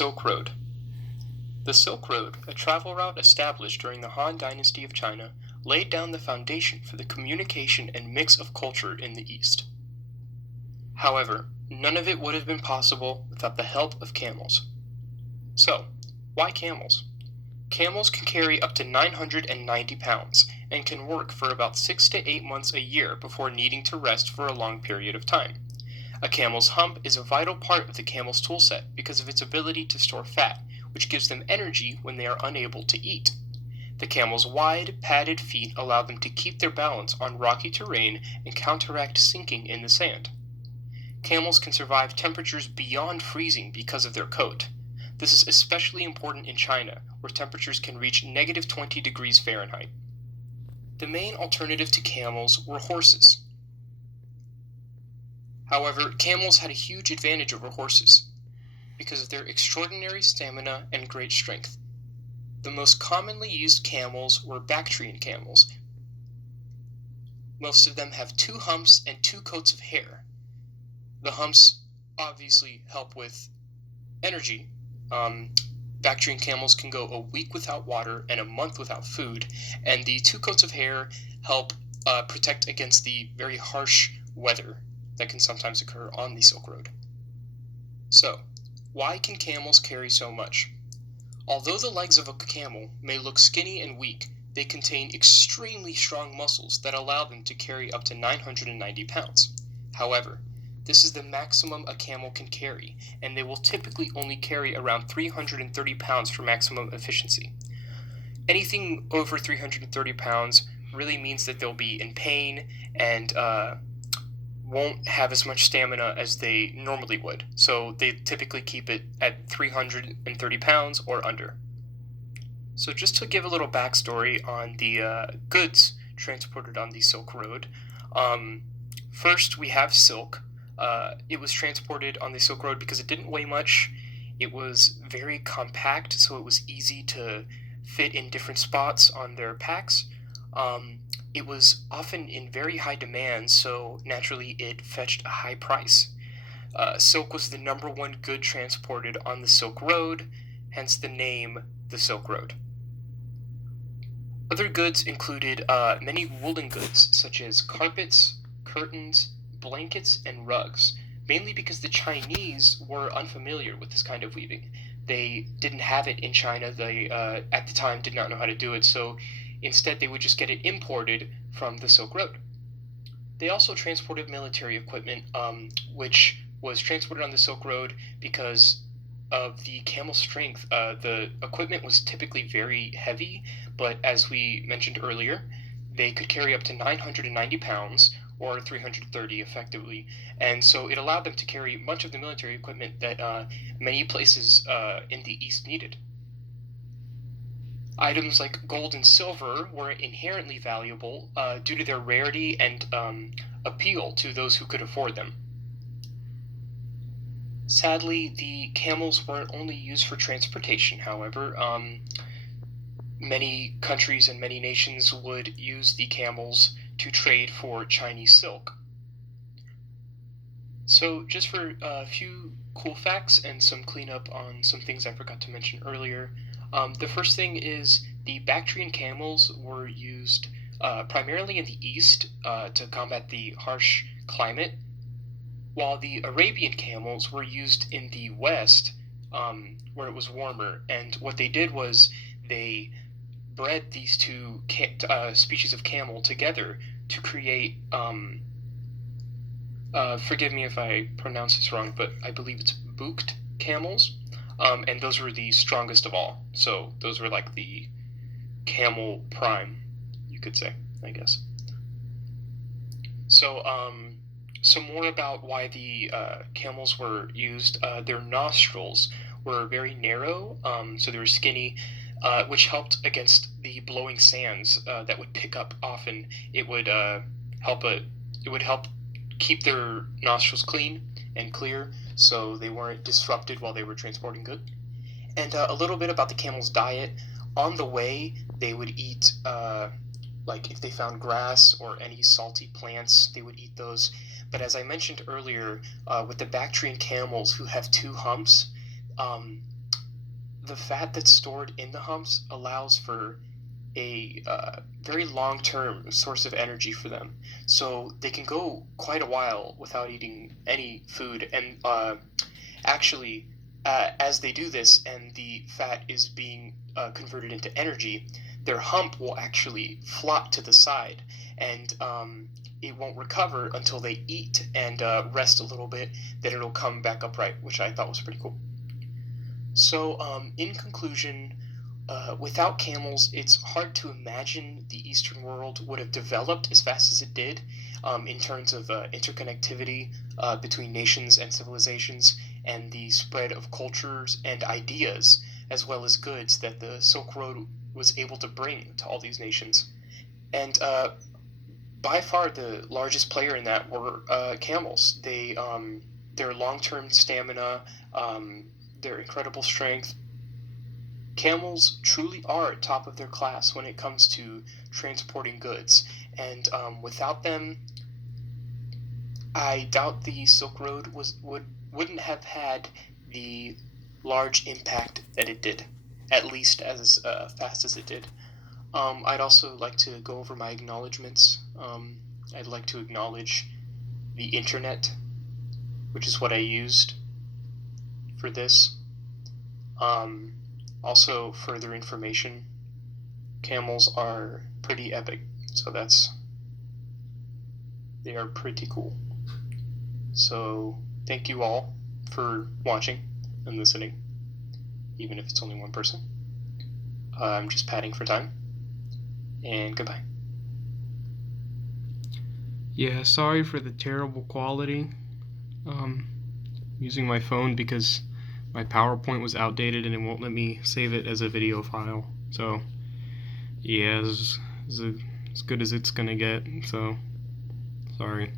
Silk Road. The Silk Road, a travel route established during the Han Dynasty of China, laid down the foundation for the communication and mix of culture in the East. However, none of it would have been possible without the help of camels. So, why camels? Camels can carry up to 990 pounds and can work for about 6 to 8 months a year before needing to rest for a long period of time. A camel's hump is a vital part of the camel's toolset because of its ability to store fat, which gives them energy when they are unable to eat. The camel's wide, padded feet allow them to keep their balance on rocky terrain and counteract sinking in the sand. Camels can survive temperatures beyond freezing because of their coat. This is especially important in China, where temperatures can reach negative 20 degrees Fahrenheit. The main alternative to camels were horses. However, camels had a huge advantage over horses because of their extraordinary stamina and great strength. The most commonly used camels were Bactrian camels. Most of them have 2 humps and 2 coats of hair. The humps obviously help with energy. Bactrian camels can go a week without water and a month without food, and the 2 coats of hair help protect against the very harsh weather that can sometimes occur on the Silk Road. So, why can camels carry so much? Although the legs of a camel may look skinny and weak, they contain extremely strong muscles that allow them to carry up to 990 pounds. However, this is the maximum a camel can carry, and they will typically only carry around 330 pounds for maximum efficiency. Anything over 330 pounds really means that they'll be in pain and won't have as much stamina as they normally would. So they typically keep it at 330 pounds or under. So just to give a little backstory on the goods transported on the Silk Road, first we have silk. It was transported on the Silk Road because it didn't weigh much. It was very compact, so it was easy to fit in different spots on their packs. It was often in very high demand, so naturally it fetched a high price. Silk was the number one good transported on the Silk Road, hence the name the Silk Road. Other goods included many woolen goods, such as carpets, curtains, blankets, and rugs, mainly because the Chinese were unfamiliar with this kind of weaving. They didn't have it in China. They, at the time, did not know how to do it, so instead they would just get it imported from the Silk Road. They also transported military equipment, which was transported on the Silk Road because of the camel strength. The equipment was typically very heavy, but as we mentioned earlier, they could carry up to 990 pounds, or 330 effectively, and so it allowed them to carry much of the military equipment that many places in the East needed. Items like gold and silver were inherently valuable due to their rarity and appeal to those who could afford them. Sadly, the camels weren't only used for transportation, however. Many countries and many nations would use the camels to trade for Chinese silk. So, just for a few cool facts and some cleanup on some things I forgot to mention earlier, the first thing is the Bactrian camels were used primarily in the east to combat the harsh climate, while the Arabian camels were used in the west where it was warmer. And what they did was they bred these two species of camel together to create, forgive me if I pronounce this wrong, but I believe it's booked camels. And those were the strongest of all. So those were like the camel prime, you could say, I guess. So some more about why the camels were used. Their nostrils were very narrow, so they were skinny, which helped against the blowing sands that would pick up often. It would help keep their nostrils clean and clear, so they weren't disrupted while they were transporting goods. And a little bit about the camel's diet. On the way, they would eat, like if they found grass or any salty plants, they would eat those. But as I mentioned earlier, with the Bactrian camels who have 2 humps, the fat that's stored in the humps allows for a very long-term source of energy for them. So they can go quite a while without eating any food. And actually, as they do this and the fat is being converted into energy, their hump will actually flop to the side, and it won't recover until they eat and rest a little bit. Then it'll come back upright, which I thought was pretty cool. So, in conclusion, without camels, it's hard to imagine the Eastern world would have developed as fast as it did in terms of interconnectivity between nations and civilizations, and the spread of cultures and ideas, as well as goods that the Silk Road was able to bring to all these nations. And by far the largest player in that were camels. Their long-term stamina, their incredible strength. Camels truly are top of their class when it comes to transporting goods, and without them, I doubt the Silk Road wouldn't have had the large impact that it did, at least as fast as it did. I'd also like to go over my acknowledgments. I'd like to acknowledge the internet, which is what I used for this. Um, Also, further information. Camels are pretty epic, so they are pretty cool. So, thank you all for watching and listening, even if it's only one person. I'm just padding for time, and goodbye. Yeah, sorry for the terrible quality. Using my phone because my PowerPoint was outdated and it won't let me save it as a video file. So, yeah, it's as good as it's gonna get. So, sorry.